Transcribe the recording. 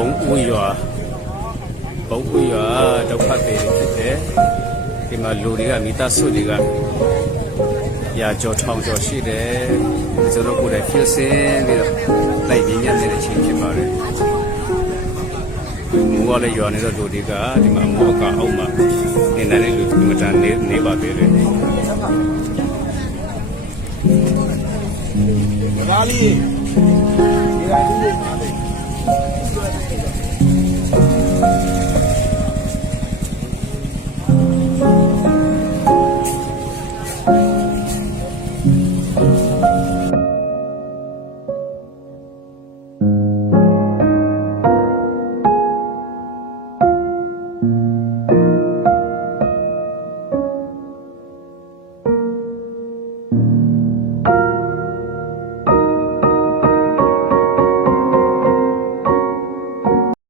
ပုံဦးရွာဒုက္ခတွေဖြစ်တယ်ဒီမှာလူတွေကမိသားစုတွေကရာကြောထောင်ကျော်ရှိတယ်ကျွန်တော်ကိုယ်တိုင်ဖြစ်စင်းပြီးတော့လိုက်ရင်းရတဲ့အချိန်ဖြစ်ပါတယ်မိုးကလည်းရွာနေတော့လူတွေကဒီမှာမောကအောက်မှာနေနေတဲ့လူတွေမတန်နေပါသေးတယ်ဘာလီဒီကနေ့